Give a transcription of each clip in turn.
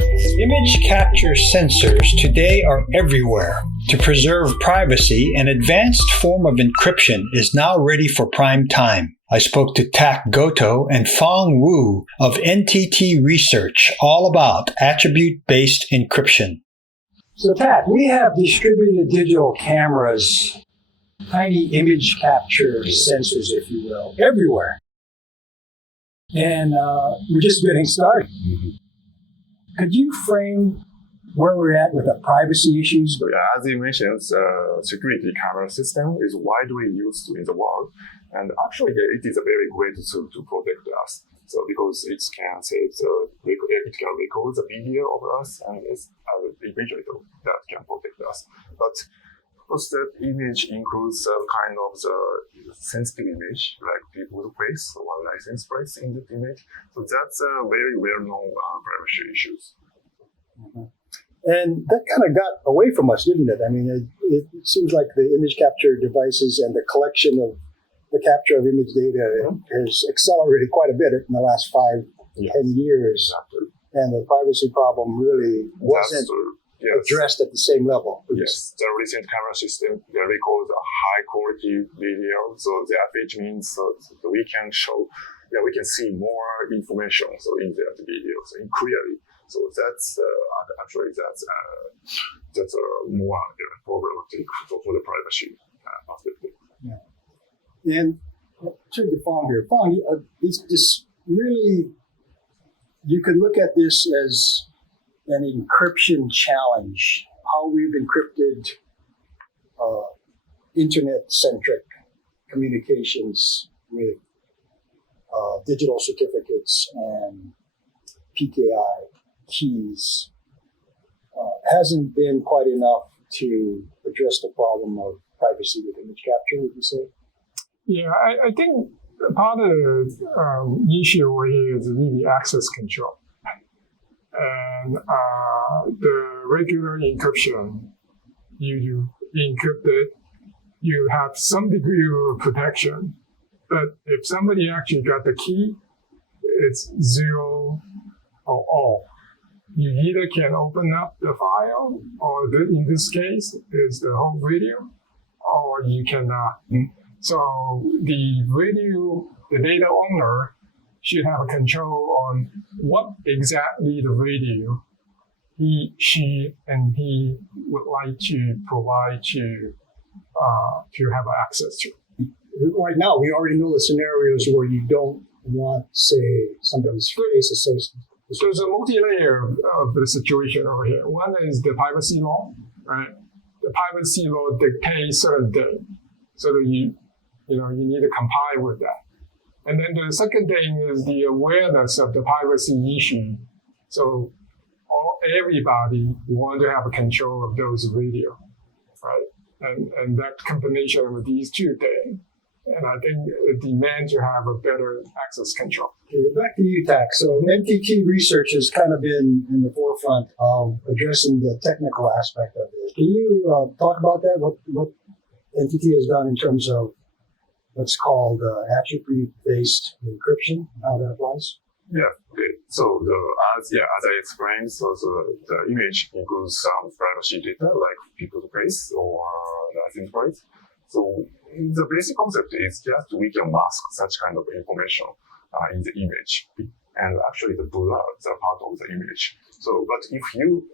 Image capture sensors today are everywhere. To preserve privacy, an advanced form of encryption is now ready for prime time. I spoke to Tak Goto and Fong Wu of NTT Research all about attribute-based encryption. So Tak, we have distributed digital cameras, tiny image capture sensors, if you will, everywhere. And we're just getting started. Could you frame where we're at with the privacy issues? As you mentioned, security camera system is widely used in the world, and actually it is a very great tool to protect us. So because it can save it can record the video of us, and it's eventually that can protect us. But because that image includes kind of the sensitive image, like people's face or license plates in the image, so that's a very well-known privacy issues. Mm-hmm. And that kind of got away from us, didn't it? I mean, it seems like the image capture devices and the collection of the capture of image data has accelerated quite a bit in the last 5-10 years. Exactly. And the privacy problem really wasn't addressed at the same level. Yes, the recent camera system, they record a high quality video, so that which means we can show, we can see more information in that video, clearly. So that's more problematic for the privacy perspective. Yeah. And turn to Fong here. Fong, this really, you could look at this as an encryption challenge. How we've encrypted internet-centric communications with digital certificates and PKI keys hasn't been quite enough to address the problem of privacy with image capture, would you say? Yeah, I think part of the issue here is really access control. And the regular encryption, you encrypt it, you have some degree of protection. But if somebody actually got the key, it's 0 or all. You either can open up the file, or in this case, is the whole video, or you cannot. So the data owner should have a control on what exactly the video she would like to provide to have access to. Right now, we already know the scenarios where you don't want, say, somebody's face associated. So there's a multi-layer of the situation over here. One is the privacy law, right? The privacy law dictates certain things, so that you need to comply with that. And then the second thing is the awareness of the privacy issue. So everybody want to have a control of those video, right? And that combination of these two things, and I think the demand to have a better access control. Okay, back to you, Tak. So NTT Research has kind of been in the forefront of addressing the technical aspect of it. Can you talk about that? What NTT has done in terms of what's called attribute-based encryption, how that applies? Yeah. Okay. So as I explained, the image includes some privacy data like people's face or license plate. So the basic concept is just we can mask such kind of information in the image, and actually the blur the part of the image. So, but if you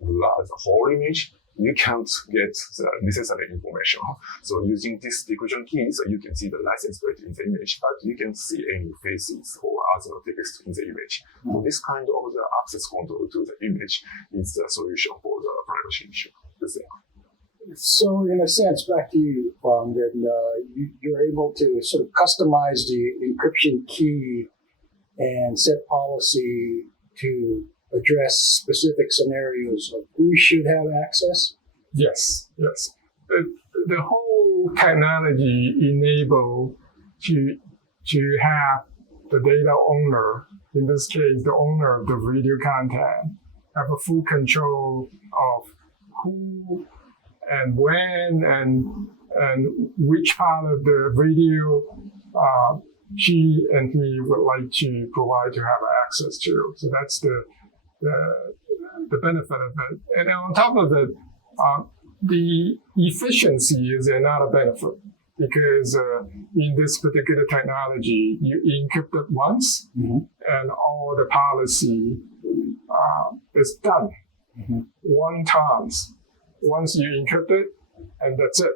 blur the whole image, you can't get the necessary information. So using this decryption key, so you can see the license plate in the image, but you can see any faces or other text in the image. So this kind of the access control to the image is the solution for the privacy issue. So in a sense, back to you, Fong, that you're able to sort of customize the encryption key and set policy to address specific scenarios of who should have access? Yes. The whole technology enable to have the data owner, in this case, the owner of the video content, have a full control of who and when and which part of the video she and he would like to provide to have access to. So that's the the benefit of it. And on top of it, the efficiency is another benefit because in this particular technology, you encrypt it once and all the policy is done one time. Once you encrypt it, and that's it.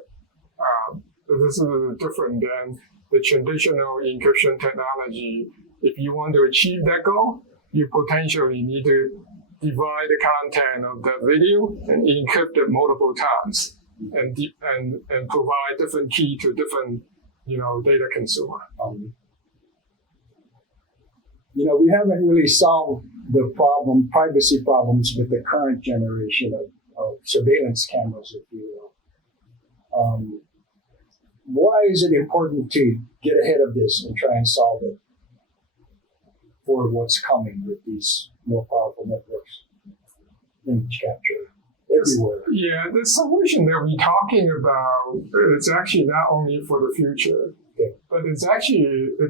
This is different than the traditional encryption technology. If you want to achieve that goal, you potentially need to divide the content of that video and encrypt it multiple times and provide different key to different data consumer. We haven't really solved the privacy problems with the current generation of surveillance cameras, if you will. Why is it important to get ahead of this and try and solve it for what's coming with these more powerful networks? Image capture everywhere. Yeah, the solution that we're talking about is actually not only for the future, but it's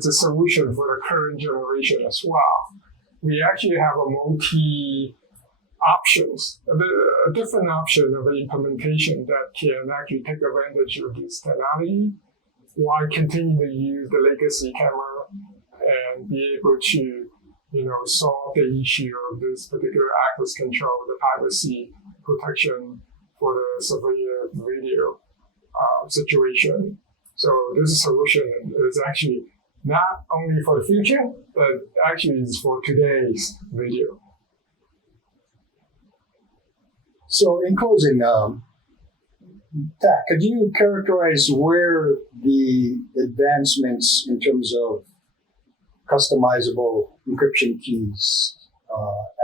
a solution for the current generation as well. We actually have a multi options, a different option of implementation that can actually take advantage of this technology while continuing to use the legacy camera and be able to solve the issue of this particular access control, the privacy protection for the surveillance video situation. So this solution is actually not only for the future, but actually is for today's video. So in closing, Tak, could you characterize where the advancements in terms of customizable encryption keys,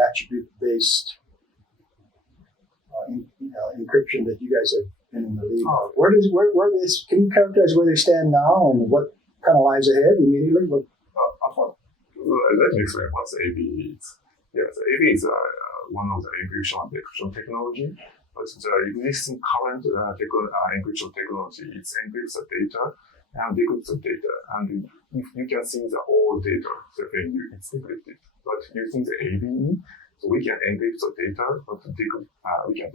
attribute-based encryption that you guys have been in the lead of? Can you characterize where they stand now and what kind of lies ahead immediately? Let me explain what the ABE is. Yes, ABE is one of the encryption and decryption technology. But the existing current encryption technology, it encrypts the data and decrypts the data. And you can see the old data, so when it's encrypted. But using the ABE, so we can encrypt the data, but we can